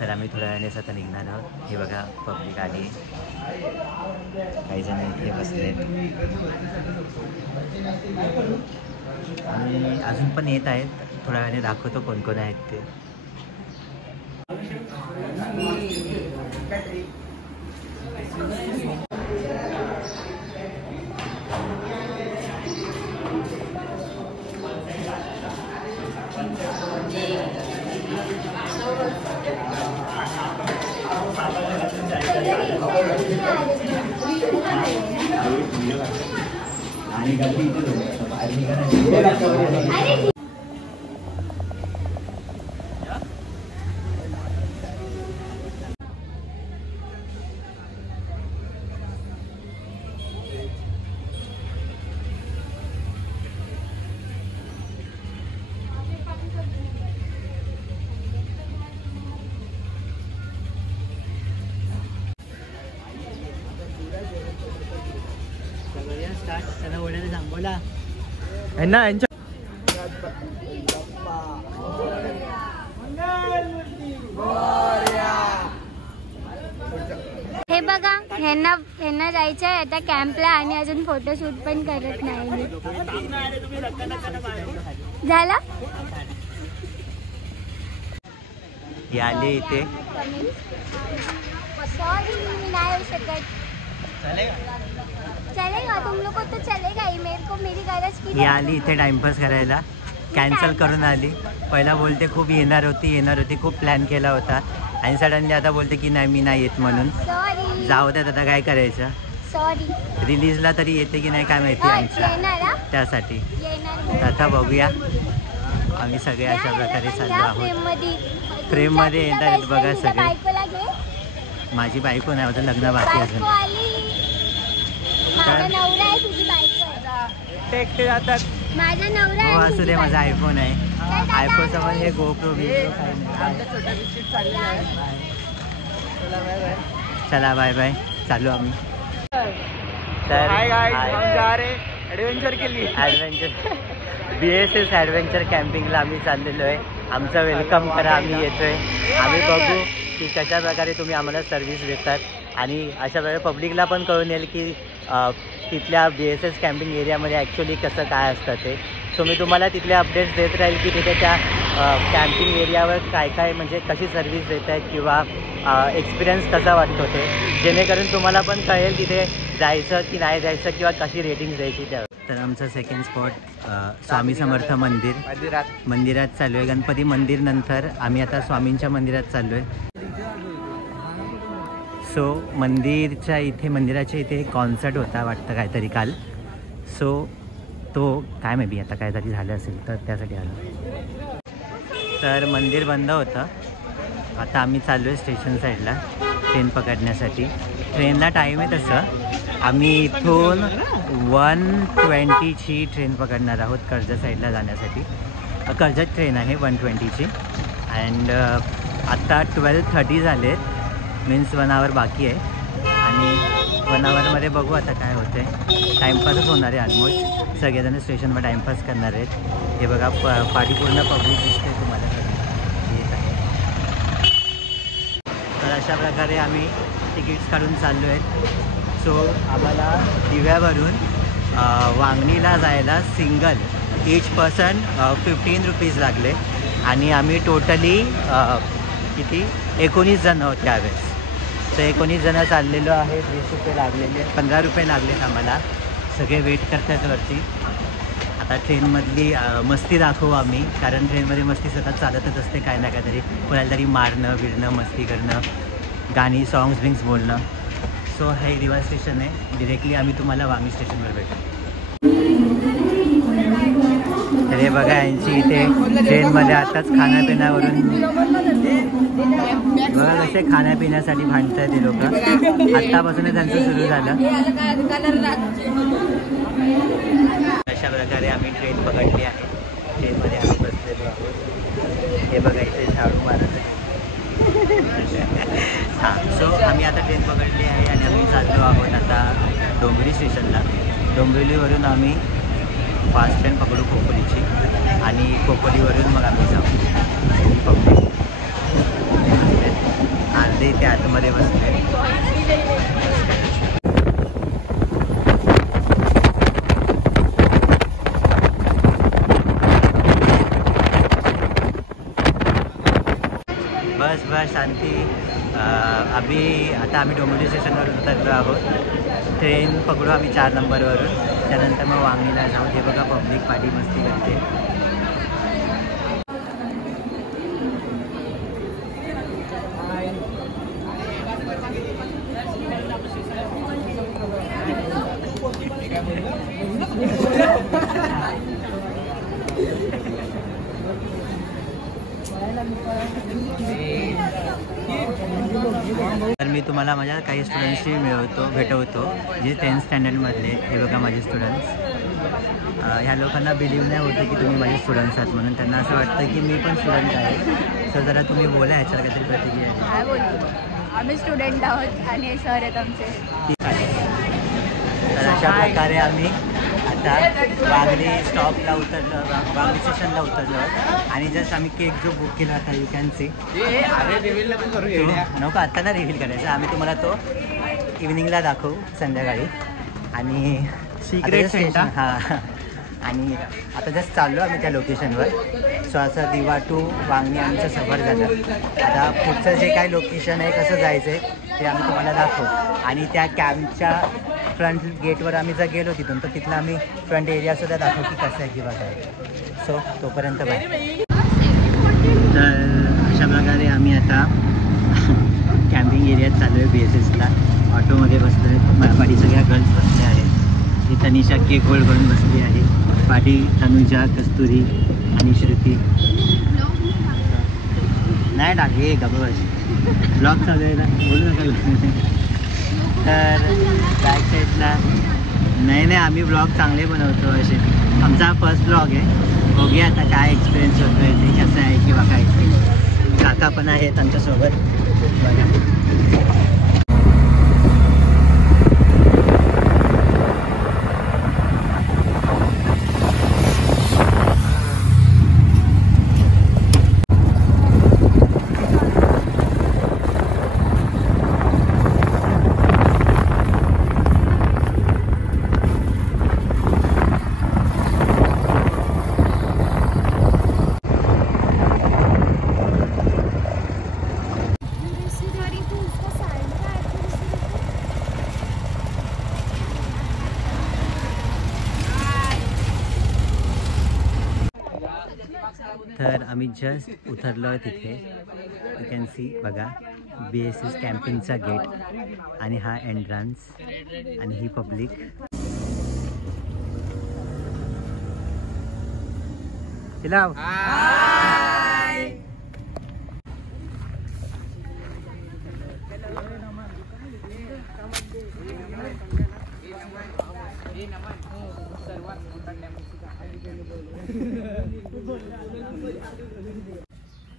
तर आम्ही थोड्या वेळानेच आता निघणार आहोत. हे बघा पब्लिक आली, काही जण इथे बसलेत आणि अजून पण येत आहेत. थोड्या वेळाने दाखवतो कोण कोण आहेत ते. आणि हे बघा, ह्यांना जायचं आहे आता कॅम्पला आणि अजून फोटोशूट पण करत नाही. झाला आले इथे. सॉरी नहीं हो सकत. चलेगा तुम लोग को तो चलेगा ही, मेरे को मेरी गरज की. ही आली इथे टाइमपास करायला, कॅन्सल करून आली. पहिला बोलते खूप येणार होती, खूप प्लॅन केला होता आणि सडनली आता बोलते की नाही मी नाही येत म्हणून. सॉरी. जाऊ द्या आता काय करायचं. सॉरी. रिलीजला तरी येते की नाही काय माहिती आमच्या, त्यासाठी आता बघूया. आम्ही सगळे अशा प्रकारे चाललो आहोत. फ्रेममध्ये येतात बघा सगळे. माझी बायको नाही, माझं लग्न बाकी अजून. टेकते जातात. माझा नवरा हो असू दे, माझा आयफोन आहे. आयफोन समोर हे गोप्रो चला बाय बाय. चालू आम्ही तर ॲडव्हेंचर केली. BSS ॲडव्हेंचर कॅम्पिंगला आम्ही चाललेलो आहे. आमचं वेलकम करा, आम्ही येतोय. आम्ही बघू की कशा प्रकारे तुम्ही आम्हाला सर्व्हिस देतात आणि अशा प्रकारे पब्लिकला पण कळून येईल की तिथल्या BSS कॅम्पिंग एरियामध्ये ॲक्च्युली कसं काय असतं ते. सो मी तुम्हाला तिथले अपडेट्स देत राहील की तिथे त्या कॅम्पिंग एरियावर काय काय म्हणजे कशी सर्व्हिस देत आहेत किंवा एक्सपिरियन्स कसा वाटतो ते, जेणेकरून तुम्हाला पण कळेल तिथे जायचं की नाही जायचं किंवा कशी रेटिंग द्यायची त्यावर. तर आमचं सेकंड स्पॉट स्वामी समर्थ मंदिरात चालू आहे. गणपती मंदिर नंतर आम्ही आता स्वामींच्या मंदिरात चाललो आहे. सो मंदिराच्या इथे कॉन्सर्ट होता वाटतं काहीतरी काल. सो तो काय मे बी आता काहीतरी झालं असेल तर त्यासाठी आलो. तर मंदिर बंद होतं. आता आम्ही चाललो आहे स्टेशन साईडला ट्रेन पकडण्यासाठी. ट्रेनला टाईम आहे तसं. आम्ही इथून 1:20ची ट्रेन पकडणार आहोत कर्जत साईडला जाण्यासाठी. कर्जत ट्रेन आहे 1:20ची अँड आत्ता 12:30 झाले. मीन्स 1 आवर बाकी आहे आणि 1 आवरमध्ये बघू आता काय होतं आहे. टाईमपासच होणार आहे ऑलमोस्ट. सगळेजण स्टेशनवर टाईमपास करणार आहेत. हे बघा पाठी पूर्ण पब्लिक दिसते तुम्हाला येत आहे. तर अशा प्रकारे आम्ही तिकीट्स काढून चाललो आहेत. सो आम्हाला दिव्यावरून वांगणीला जायला सिंगल ईच पर्सन 15 रुपीज लागले आणि आम्ही टोटली किती 19 जण होते त्यावेळेस. तर 19 जण चाललेलो आहे. 20 रुपये लागलेले, 15 रुपये लागलेत आम्हाला. सगळे वेट करतात वरती. आता ट्रेनमधली मस्ती दाखवू आम्ही, कारण ट्रेनमध्ये मस्ती सतत चालतच असते काय ना काहीतरी. कोणाला तरी मारणं बिरणं मस्ती करणं, गाणी सॉंग्स ड्रिंक्स बोलणं. सो हे दिवा स्टेशन आहे. डिरेक्टली आम्ही तुम्हाला वांगी स्टेशनवर भेटू. तर हे बघा यांची इथे ट्रेनमध्ये आताच खाण्यापिण्यावरून बघा कसे खाण्यापिण्यासाठी भांडत आहेत ते लोक. आत्तापासूनच त्यांचं सुरू झालं. अशा प्रकारे आम्ही ट्रेन पकडली आहे. ट्रेनमध्ये आम्ही बसलेलो आहोत. हे बघा इथे झाडू मारत आहे. हां, सो आम्ही आता ट्रेन पकडली आहे आणि आम्ही चाललो आहोत आता डोंबिवली स्टेशनला. डोंबिवलीवरून आम्ही फास्ट ट्रेन पकडू खोपोलीची आणि खोपोलीवरून मग आम्ही जाऊ पब्लिक. अर्धे ते आतमध्ये बसले. बस बस शांती. अभी आता आम्ही डोंबिवली स्टेशनवरून उतरलो आहोत. ट्रेन पकडू आम्ही 4 नंबरवरून. त्यानंतर मग वांगणीला जाऊ. हे बघा पब्लिक पाठी मस्ती करते. तर मी तुम्हाला माझ्या काही स्टुडंट्सशी भेटवतो जे 10th स्टँडर्डमधले. हे बघा माझे स्टुडंट्स. ह्या लोकांना बिलीव्ह नाही होतं की तुम्ही माझे स्टुडंट्स आहात म्हणून. त्यांना असं वाटतं की मी पण स्टुडंट आहे. तर जरा तुम्ही बोला ह्याच्यावर काहीतरी प्रतिक्रिया. काय बोलतो, आम्ही स्टुडंट आहोत आणि हे सर आहेत आमचे. ठीक आहे. तर अशा प्रकारे आम्ही आता वांगणी स्टॉपला उतरलो, वांगणी स्टेशनला उतरलो आणि जस्ट आम्ही केक जो बुक केला होता यू कॅन सी. नको आत्ता ना रिव्हील करायचं. आम्ही तुम्हाला तो इव्हिनिंगला दाखवू संध्याकाळी. आणि सिक्रेट स्टेशन. हां. आणि आता जस्ट चाललो आम्ही त्या लोकेशनवर. सो असं दिवा टू वांगणी आमचं सफर झालं. आता पुढचं जे काय लोकेशन आहे कसं जायचं आहे ते आम्ही तुम्हाला दाखवू. आणि त्या कॅम्पच्या फ्रंट गेटवर आम्ही जर गेलो तिथून तर तिथला आम्ही फ्रंट एरियासुद्धा दाखवू की कसं आहे किंवा काय. सो तोपर्यंत बाय. तर अशा प्रकारे आम्ही आता कॅम्पिंग एरियात चाललो आहे. BSSला ऑटोमध्ये बसलो आहे. पाठी सगळ्या गर्ल्स बसल्या आहेत. ही तनिषा केक होल्ड करून बसली आहे. पाठी तनुजा, कस्तुरी आणि श्रुती. नाही टाकले का बस ब्लॉग चालू आहे ना, बोलू नका. तर बॅक साईडला नाही आम्ही ब्लॉग चांगले बनवतो असे. आमचा हा फर्स्ट ब्लॉग आहे. बघूया आता काय एक्सपिरियन्स होतो आहे ते कसं आहे किंवा काय. काका पण आहेत आमच्यासोबत बघा. तर आम्ही जस्ट उतरलो आहे तिथे. यू कॅन सी बघा BSS कॅम्पिंगचा गेट आणि हा एंट्रन्स आणि ही पब्लिक. चिलाव.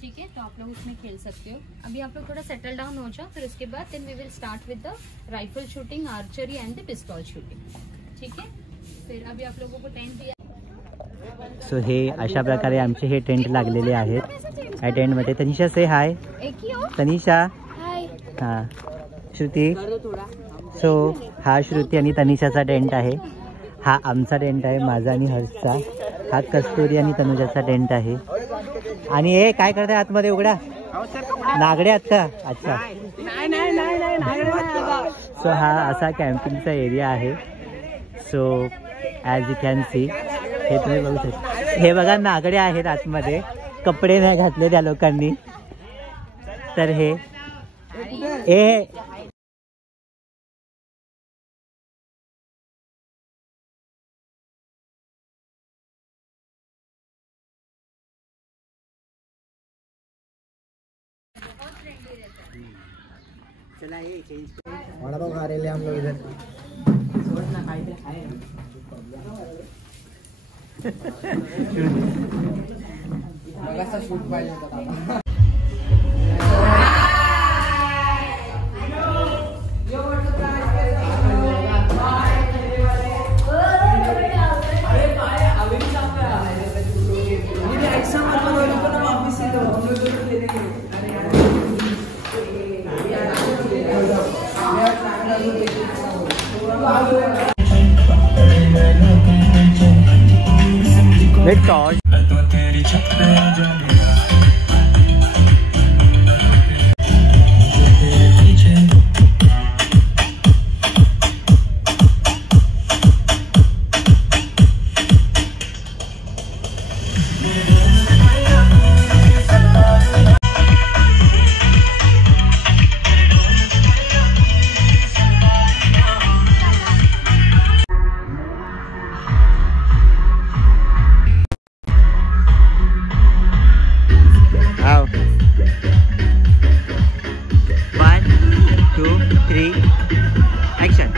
ठीक है, तो आप लोग उसमें खेल सकते हो. अभी आप लोग थोड़ा सेटल डाउन हो जाओ, फिर उसके बाद then we will start with the rifle shooting, archery and the pistol shooting. ठीक है, फिर अभी आप लोगों को टेंट दिया. सो हे अशा प्रकारे आमचे हे टेंट लागलेले आहेत. या टेंटमध्ये तनिषा से हाय. तनिषा हां. श्रुती. सो हा श्रुती आणि तनिषाचा टेंट आहे. हा आमचा टेंट आहे, माझा आणि हर्षचा. हा कस्तुरी आणि तनुजाचा टेंट आहे. आणि हे काय करताय आतमध्ये उघडा नागडे आहात का? अच्छा. सो हा असा कॅम्पिंगचा एरिया आहे. So as you can see हे तुम्ही बघू शकता. हे बघा नागडे आहेत आतमध्ये, कपडे नाही घातले त्या लोकांनी. तर हे चला ये चेंज वड़ा पाव खा रहे हम लोग इधर. सोचना खाई खाए शूट पाहिजे होता. Let's talk. Wow. 1, 2, 3, action.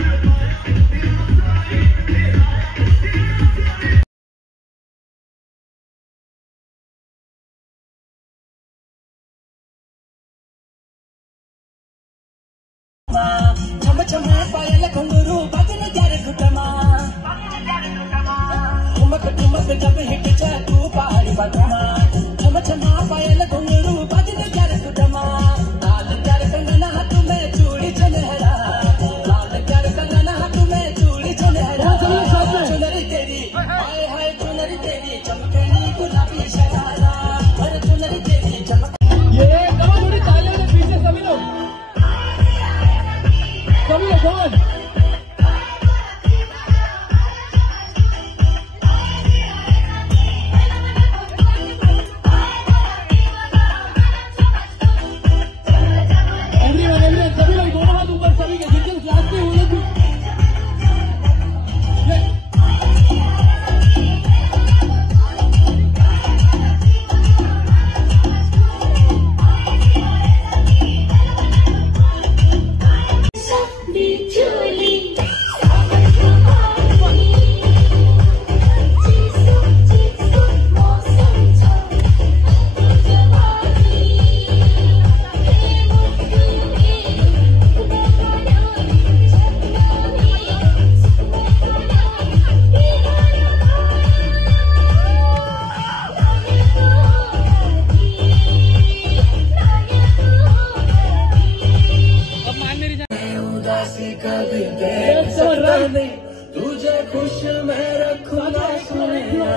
तुझे खुश मैं रखूंगा सोनिया,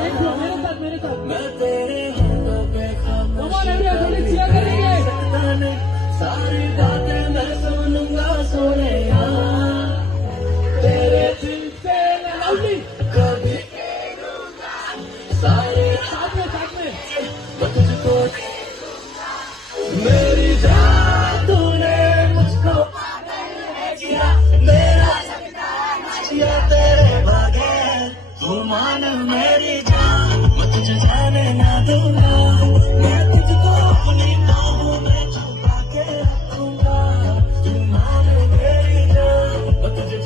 मैं तेरे होठों पे खामोशी सकता नहीं, सारी बातें मैं सुनूंगा सोनिया, तेरे दिल से कभी सारे मैं तुझको मेरी जान तूने मुझको किया, मेरा जिया तेरे बगैर, तू मान मेरी जान, मैं तुझे जाने ना दूंगा, मैं तुझको अपनी बाहों में छुपा के रखूंगा, तू मान मेरी जान, मैं तुझे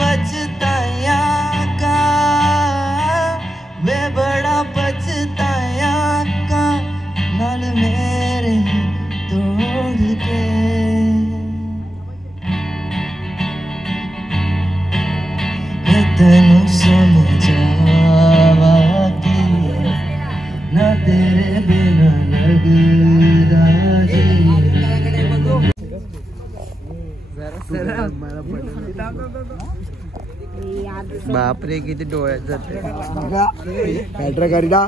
पछताया का मैं बड़ा पछताया का नाल मेरे तोड़ के, मैं तेनू समझावा कि ना तेरे बिना लगदा जी। बापरे किती डोळ्यात जाते गाडीला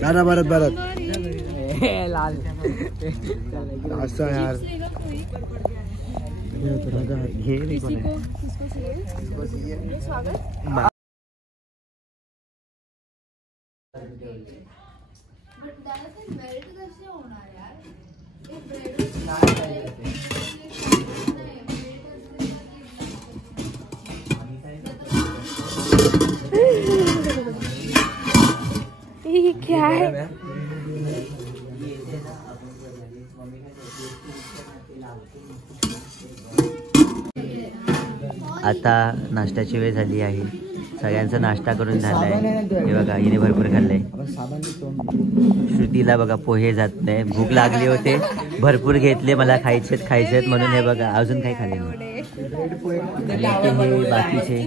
गाडा भारत भारत असं यार घे रे ये क्या है? आता नाश्त्याची वेळ झाली आहे, सगळ्यांचा नाश्ता करून झालाय, हे बघा हिने भरपूर खाल्लंय, श्रुतीला बघा पोहे जात नाही, भूक लागली होते भरपूर घेतले, मला खायचेत म्हणून हे बघा अजून काही खाल्ले नाही, हे बाकीचे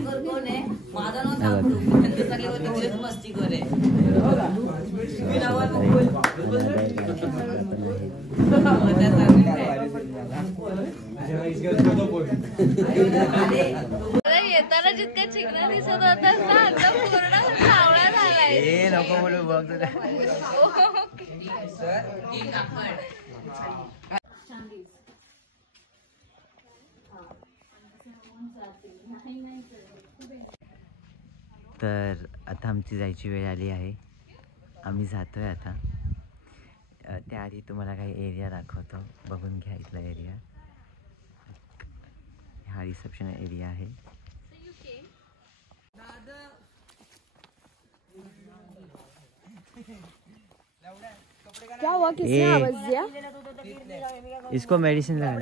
येताना जितका चिकना दिसत होता ना आता पूर्ण सावळा झालाय. ए नको बोलू बघ तुला. तर आता आमची जायची वेळ आली आहे. आम्ही जातोय आता. त्याआधी तुम्हाला काही एरिया दाखवतो, बघून घ्या इथला एरिया. हा रिसेप्शन एरिया आहे. क्या हुआ, किसने आवाज दिया? इसको मेडिसिन लगा.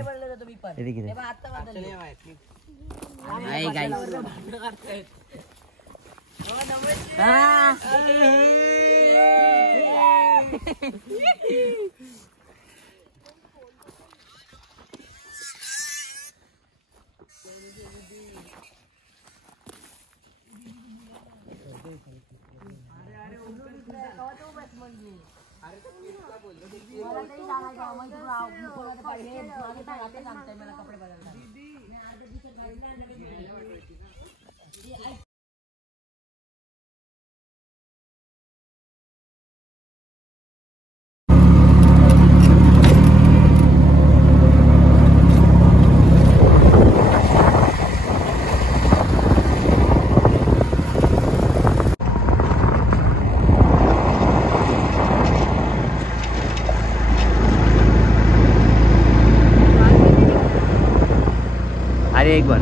अरे एक बार,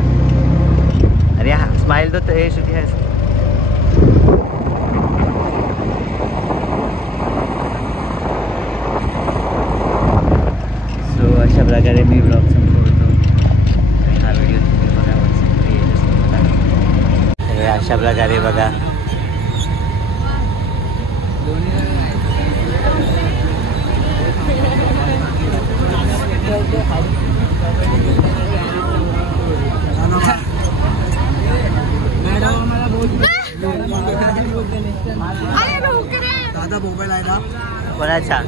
अरे हाँ स्माइल तो ये शुक्रिया है. सो अशा प्रकारे मी ब्लॉग संपवतो आणि हा व्हिडिओ तुम्ही बघा व्हॉट्सअपवर. अशा प्रकारे बघा दादा मोबाईल आहे ना कोणाचा.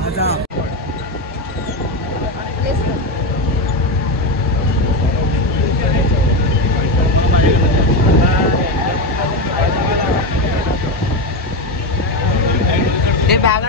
ते बॅग